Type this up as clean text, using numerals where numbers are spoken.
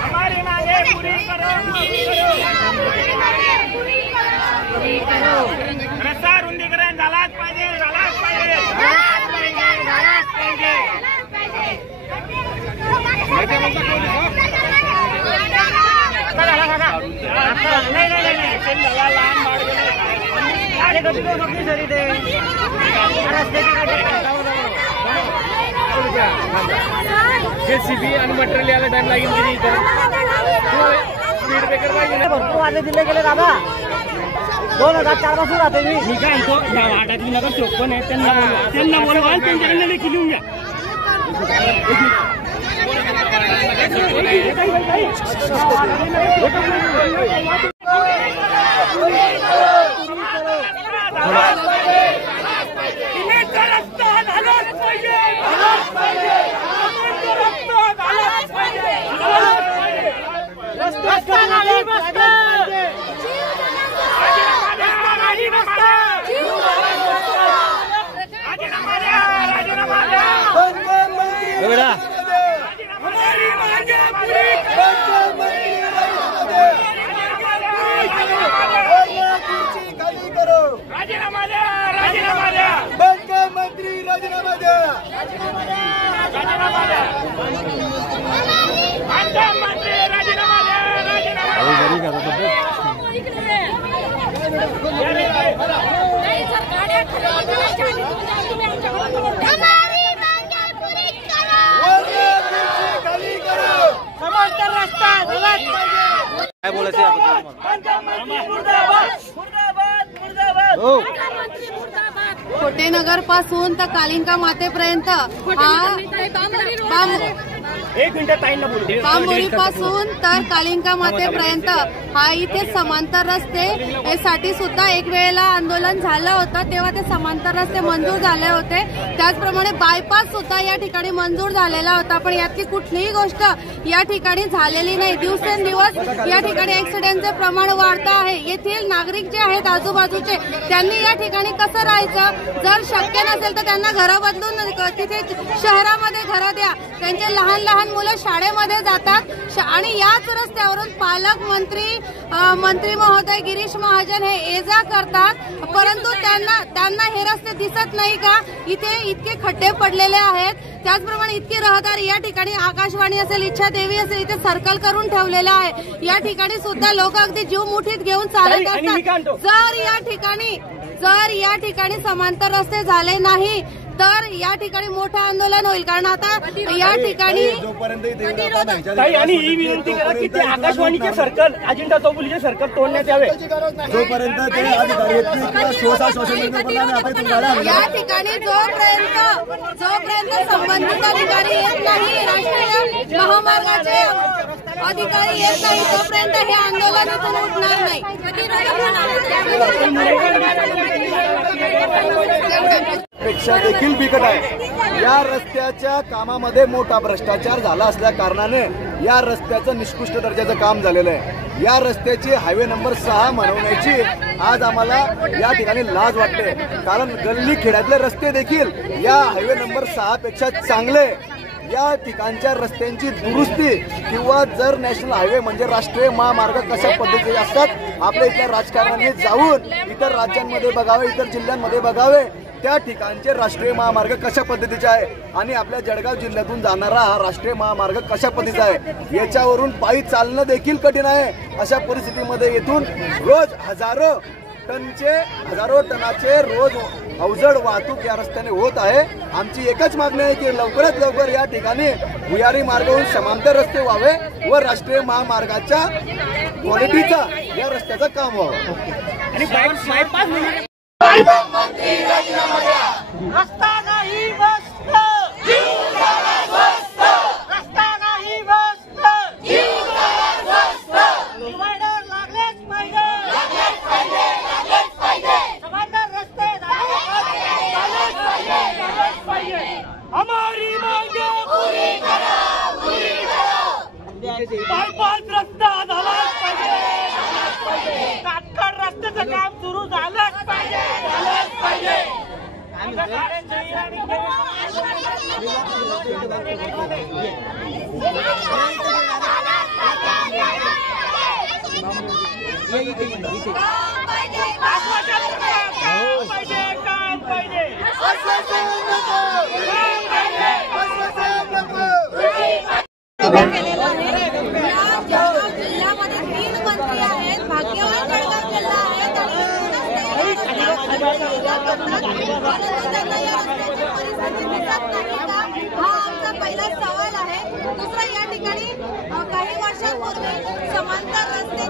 हमारी मांगे पूरी करो, रस्ता रुंदीकरण झालाच पाहिजे, झालाच पाहिजे, झालाच पाहिजे, झालाच पाहिजे। नाही नाही नाही ते लहान बाळ अरे कधी तो नक्की सरी ते जेसीबी आणि मटेरियल यायला टाइम लागेल की इथं स्पीड ब्रेकर पाहिजे ना भरपूर वाले दिले गेले दादा 2004 पासून राहते मी काय म्हणतो या वाटातली नगर चौक पण आहे त्यांना बोलवा त्यांच्याकडनं देखील लिहून घ्या काय बोलायचं कोटेनगर पासून तर कालिंका मातेपर्यंत बांबोरी पासून तर कालिंका मातेपर्यंत हा इथे समांतर रस्ते यासाठी सुद्धा एक वेळेला आंदोलन झालं होतं, तेव्हा ते समांतर रस्ते मंजूर झाले होते। त्याचप्रमाणे बायपास सुद्धा या ठिकाणी मंजूर झालेला होता, पण यातली कुठलीही गोष्ट या ठिकाणी झालेली नाही। दिवसेंदिवस या ठिकाणी ऍक्सिडेंटचे प्रमाण वाढत आहे। येथील नागरिक जे आहेत आजूबाजूचे त्यांनी या ठिकाणी कसं राहायचं? जर शक्य नसेल तर त्यांना घरं बदलून तिथे शहरामध्ये घरं द्या। त्यांचे लहान लहान मुलं शाळेमध्ये जातात आणि याच रस्त्यावरून मंत्री महोदय गिरीश महाजन हे ये जा करतात, परंतु त्यांना हे रस्ते दिसत नाही का? इथे इतके खड्डे पडलेले आहेत। त्याचप्रमाणे इतकी रहदारी या ठिकाणी आकाशवाणी असेल, इच्छा देवी असेल, इथे सर्कल करून ठेवलेला आहे। या ठिकाणी सुद्धा लोक अगदी जीव मुठीत घेऊन चालत असतात। जर या ठिकाणी समांतर रस्ते झाले नाही तर या ठिकाणी मोठं आंदोलन होईल, कारण आता या ठिकाणी आणि ही विनंती करा की ते आकाशवाणीचे सर्कल अजिंठा चौफुलीचे सर्कल तोडण्यात यावे जोपर्यंत या ठिकाणी जोपर्यंत संबंधित अधिकारी येत नाही, राष्ट्रीय महामार्गाचे अधिकारी येत नाही, तोपर्यंत हे आंदोलन इथून उठणार नाही। पेक्षा देखील बिकट आहे। या रस्त्याच्या कामामध्ये मोठा भ्रष्टाचार झाला असल्या कारणाने या रस्त्याचं निकृष्ट दर्जाचं काम झालेलं आहे। या रस्त्याची हायवे नंबर 6 म्हणवण्याची आज आम्हाला या ठिकाणी लाज वाटते, कारण गल्ली खेड्यातले रस्ते देखील या हायवे नंबर 6 पेक्षा चांगले। या ठिकाणच्या रस्त्यांची दुरुस्ती किंवा जर नॅशनल हायवे म्हणजे राष्ट्रीय महामार्ग कशा पद्धतीचे असतात आपल्या इथल्या राजकारण्यांनी जाऊन इतर राज्यांमध्ये बघावे, इतर जिल्ह्यांमध्ये बघावे, त्या ठिकाणचे राष्ट्रीय महामार्ग कशा पद्धतीचे आहे आणि आपल्या जळगाव जिल्ह्यातून जाणारा हा राष्ट्रीय महामार्ग कशा पद्धतीचा आहे याच्यावरून पायी चालणं देखील कठीण आहे। अशा परिस्थितीमध्ये येथून रोज हजारो टनाचे रोज अवजड वाहतूक या रस्त्याने होत आहे। आमची एकच मागणी आहे की लवकरात लवकर या ठिकाणी भुयारी मार्गावरून समांतर रस्ते व्हावे व राष्ट्रीय महामार्गाच्या क्वालिटीचा या रस्त्याचं काम व्हावं। आणि बायपास रस्ता नाही बसत, हमारी मांगे पूरी करा, पूरी करा। बायपास रस्ता झालाच पाहिजे, तात्काळ रस्त्याचं काम सुरू झालंच पाहिजे, झालंच पाहिजे। जिल्ह्यामध्ये 3 मंत्री आहेत, भाग्यवान जळगाव जिल्हा आहे, हा आमचा पहिला सवाल आहे। दुसरा, या ठिकाणी काही वर्षांपूर्वी समांतर रस्ते